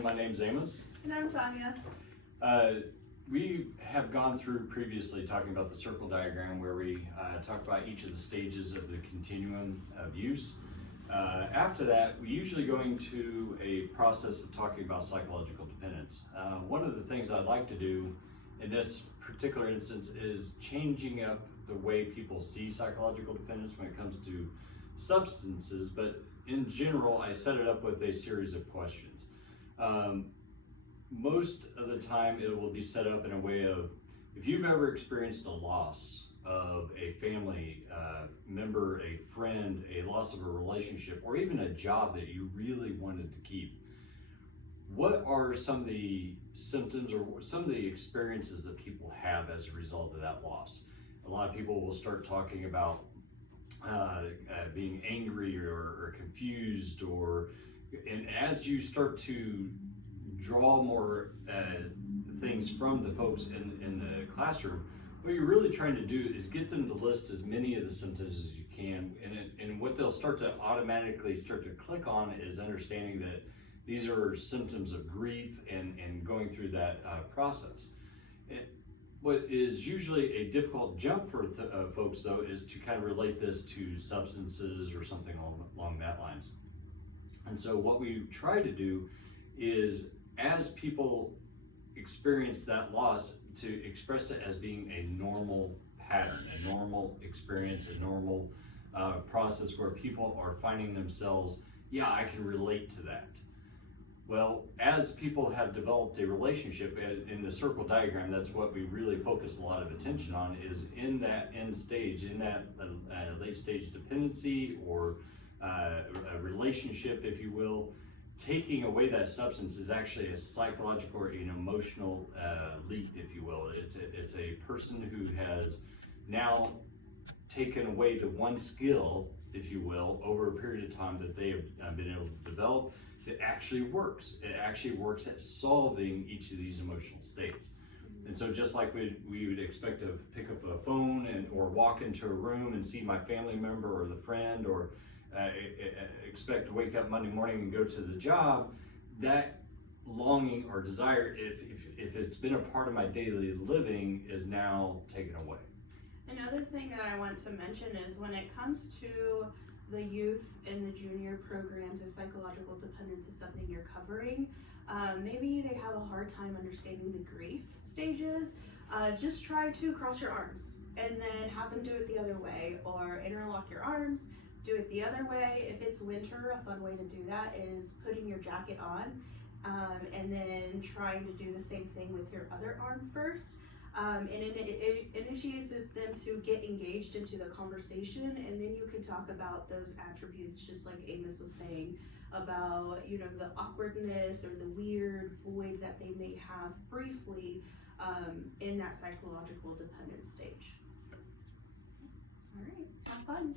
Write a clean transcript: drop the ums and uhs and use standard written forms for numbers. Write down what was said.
My name's Amos. And I'm Tanya. We have gone through previously talking about the circle diagram where we talk about each of the stages of the continuum of use. After that, we usually go into a process of talking about psychological dependence. One of the things I'd like to do in this particular instance is changing up the way people see psychological dependence when it comes to substances, but in general, I set it up with a series of questions. Most of the time it will be set up in a way of, if you've ever experienced a loss of a family member, a friend, a loss of a relationship, or even a job that you really wanted to keep, what are some of the symptoms or some of the experiences that people have as a result of that loss? A lot of people will start talking about being angry or confused, and as you start to draw more things from the folks in the classroom, what you're really trying to do is get them to list as many of the symptoms as you can, and what they'll start to automatically start to click on is understanding that these are symptoms of grief and going through that process. What is usually a difficult jump for folks, though, is to kind of relate this to substances or something along that lines. And so what we try to do is, as people experience that loss, to express it as being a normal pattern, a normal experience, a normal process where people are finding themselves, yeah, I can relate to that. Well, as people have developed a relationship, in the circle diagram, that's what we really focus a lot of attention on, is in that end stage, in that late stage dependency or a relationship, if you will. Taking away that substance is actually a psychological or an emotional leap, if you will. It's a person who has now taken away the one skill, if you will, over a period of time that they have been able to develop. It actually works. It actually works at solving each of these emotional states. And so just like we would expect to pick up a phone or walk into a room and see my family member or the friend, or expect to wake up Monday morning and go to the job, that longing or desire, if it's been a part of my daily living, is now taken away. Another thing that I want to mention is when it comes to the youth in the junior programs, if psychological dependence is something you're covering, maybe they have a hard time understanding the grief stages. Just try to cross your arms and then have them do it the other way, or interlock your arms, do it the other way. If it's winter, a fun way to do that is putting your jacket on and then trying to do the same thing with your other arm first. And it initiates them to get engaged into the conversation, and then you can talk about those attributes, just like Amos was saying about, you know, the awkwardness or the weird void that they may have briefly in that psychological dependence stage. All right, have fun.